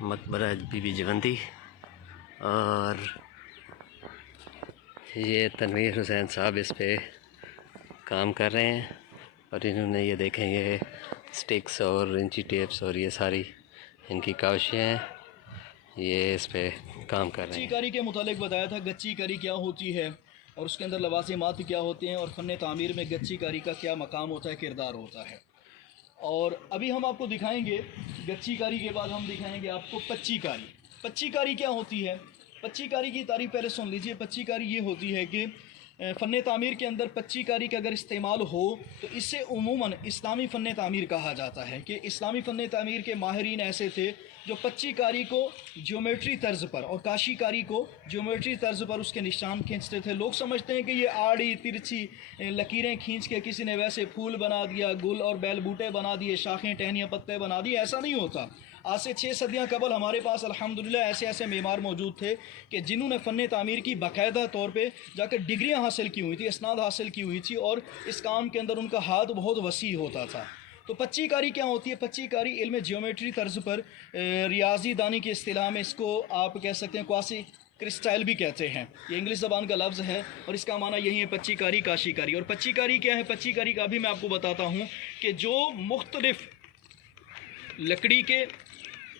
مقبرہ be be جوندی، اور یہ تنویر حسین صاحب اس پہ کام کر رہے ہیں، اور انہوں نے یہ دیکھیں یہ سٹکس اور انچی ٹیپس اور یہ ساری ان کی کاوشیں ہیں، یہ اس پہ کام کر رہے ہیں۔ گچی کاری کے متعلق بتایا تھا گچی کاری کیا ہوتی ہے اور اس کے اندر لوازمات کیا ہوتے ہیں اور فن تعمیر میں گچی کاری کا کیا مقام ہوتا ہے، کردار ہوتا ہے۔ اور ابھی ہم آپ کو دکھائیں گے گچی کاری کے بعد ہم دکھائیں گے آپ کو پچی کاری۔ پچی کاری کیا ہوتی ہے؟ پچی کاری کی تعریف پہلے سن لیجئے۔ پچی کاری یہ ہوتی ہے کہ فن تعمیر کے اندر پچی کاری کا اگر استعمال ہو تو اس سے عموماً اسلامی فن تعمیر کہا جاتا ہے، کہ اسلامی فن تعمیر کے ماہرین ایسے تھے جو پچی کاری کو جیومیٹری طرز پر اور کاشی کاری کو جیومیٹری طرز پر اس کے نشان کھینچتے تھے۔ لوگ سمجھتے ہیں کہ یہ آڑی ترچھی لکیریں کھینچ کے کسی نے ویسے پھول بنا دیا، گل اور بیل بوٹے بنا دیے، شاخیں ٹہنیاں پتے بنا دیے، ایسا نہیں ہوتا۔ آج سے 6 صدیاں قبل ہمارے پاس الحمدللہ ایسے معمار موجود تھے کہ جنہوں نے فن تعمیر کی باقاعدہ طور پہ جا کر ڈگریاں حاصل کی ہوئی تھی، اسناد حاصل کی ہوئی تھی، اور اس کام کے اندر ان کا ہاتھ بہت وسیع ہوتا تھا۔ تو پچی کاری کیا ہوتی ہے؟ پچی کاری علم جیومیٹری طرز پر، ریاضی دانی کی اصطلاح میں اس کو آپ کہہ سکتے ہیں کواسی کرسٹائل بھی کہتے ہیں، یہ انگلش زبان کا لفظ ہے اور اس کا معنی یہی ہے پچی کاری، کاشی کاری۔ اور پچی کاری کیا ہے؟ پچی کاری کا بھی میں آپ کو بتاتا ہوں کہ جو مختلف لکڑی کے،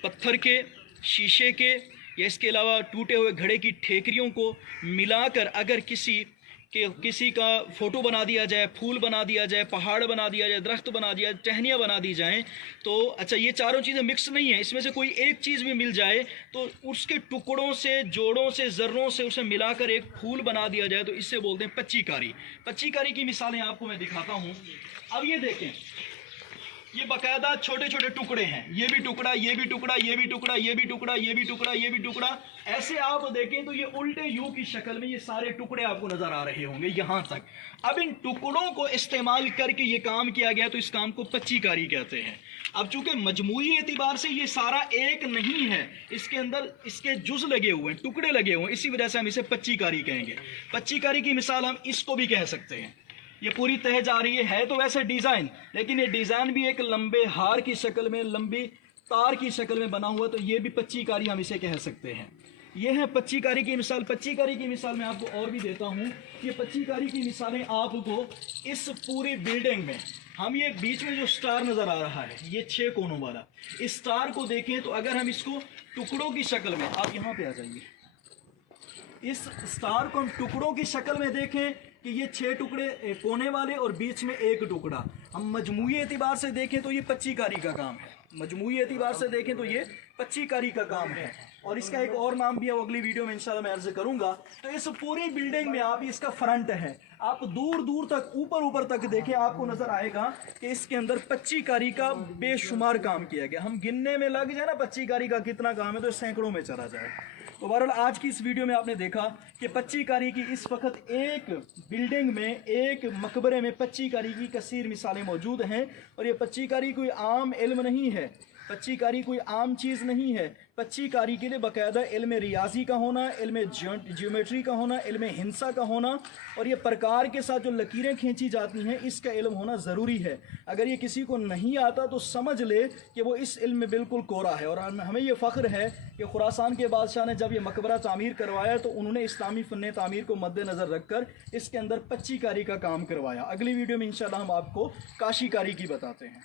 پتھر کے، شیشے کے یا اس کے علاوہ ٹوٹے ہوئے گھڑے کی ٹھیکریوں کو ملا کر اگر کسی کا فوٹو بنا دیا جائے، پھول بنا دیا جائے، پہاڑ بنا دیا جائے، درخت بنا دیا جائے، ٹہنیاں بنا دی جائیں، تو اچھا یہ چاروں چیزیں مکس نہیں ہیں، اس میں سے کوئی ایک چیز بھی مل جائے تو اس کے ٹکڑوں سے، جوڑوں سے، ذروں سے اسے ملا کر ایک پھول بنا دیا جائے، تو اس سے بولتے ہیں پچی کاری۔ پچی کاری کی مثالیں آپ کو میں دکھاتا ہوں۔ اب یہ دیکھیں، یہ باقاعدہ چھوٹے چھوٹے ٹکڑے ہیں، یہ بھی ٹکڑا، یہ بھی ٹکڑا، یہ بھی ٹکڑا، یہ بھی ٹکڑا، یہ بھی ٹکڑا، یہ بھی ٹکڑا، ایسے آپ دیکھیں تو یہ الٹے یو کی شکل میں یہ سارے ٹکڑے آپ کو نظر آ رہے ہوں گے یہاں تک۔ اب ان ٹکڑوں کو استعمال کر کے یہ کام کیا گیا تو اس کام کو پچی کاری کہتے ہیں۔ اب چونکہ مجموعی اعتبار سے یہ سارا ایک نہیں ہے، اس کے اندر اس کے جز لگے ہوئے ہیں، ٹکڑے لگے ہوئے ہیں، اسی وجہ سے ہم اسے پچی کاری کہیں گے۔ پچی کاری کی مثال ہم اس کو بھی کہہ سکتے ہیں۔ یہ پوری تہ جا رہی ہے تو ویسے ڈیزائن، لیکن یہ ڈیزائن بھی ایک لمبے ہار کی شکل میں، لمبی تار کی شکل میں بنا ہوا، تو یہ بھی پچی کاری ہم اسے کہہ سکتے ہیں۔ یہ ہے پچی کاری کی مثال۔ پچی کاری کی مثال میں آپ کو اور بھی دیتا ہوں۔ یہ پچی کاری کی مثالیں آپ کو اس پوری بلڈنگ میں، ہم یہ بیچ میں جو سٹار نظر آ رہا ہے، یہ 6 کونوں والا، اس سٹار کو دیکھیں تو اگر ہم اس کو ٹکڑوں کی شکل میں، آپ یہاں پہ آ جائیے، اس سٹار کو ہم ٹکڑوں کی شکل میں دیکھیں کہ یہ 6 ٹکڑے کونے والے اور بیچ میں ایک ٹکڑا، ہم مجموعی اعتبار سے دیکھیں تو یہ پچی کاری کا کام ہے۔ مجموعی اعتبار سے دیکھیں تو یہ پچی کاری کا کام ہے، اور اس کا ایک اور نام بھی ہے، وہ اگلی ویڈیو میں انشاءاللہ میں عرض کروں گا۔ تو اس پوری بلڈنگ میں آپ اس کا فرنٹ ہے، آپ دور دور تک، اوپر تک دیکھیں، آپ کو نظر آئے گا کہ اس کے اندر پچی کاری کا بے شمار کام کیا گیا۔ ہم گننے میں لگ جائے نا پچی کاری کا کتنا کام ہے تو سینکڑوں میں چلا جائے۔ تو بہرحال آج کی اس ویڈیو میں آپ نے دیکھا کہ پچی کاری کی اس وقت ایک بلڈنگ میں، ایک مقبرے میں پچی کاری کی کثیر مثالیں موجود ہیں، اور یہ پچی کاری کوئی عام علم نہیں ہے، پچی کاری کوئی عام چیز نہیں ہے۔ پچی کاری کے لیے باقاعدہ علم ریاضی کا ہونا، علم جیومیٹری کا ہونا، علم ہندسہ کا ہونا، اور یہ پرکار کے ساتھ جو لکیریں کھینچی جاتی ہیں اس کا علم ہونا ضروری ہے۔ اگر یہ کسی کو نہیں آتا تو سمجھ لے کہ وہ اس علم میں بالکل کورا ہے۔ اور ہمیں یہ فخر ہے کہ خراسان کے بادشاہ نے جب یہ مقبرہ تعمیر کروایا تو انہوں نے اسلامی فن تعمیر کو مد نظر رکھ کر اس کے اندر پچی کاری کا کام کروایا۔ اگلی ویڈیو میں انشاءاللہ ہم آپ کو کاشی کاری کی بتاتے ہیں۔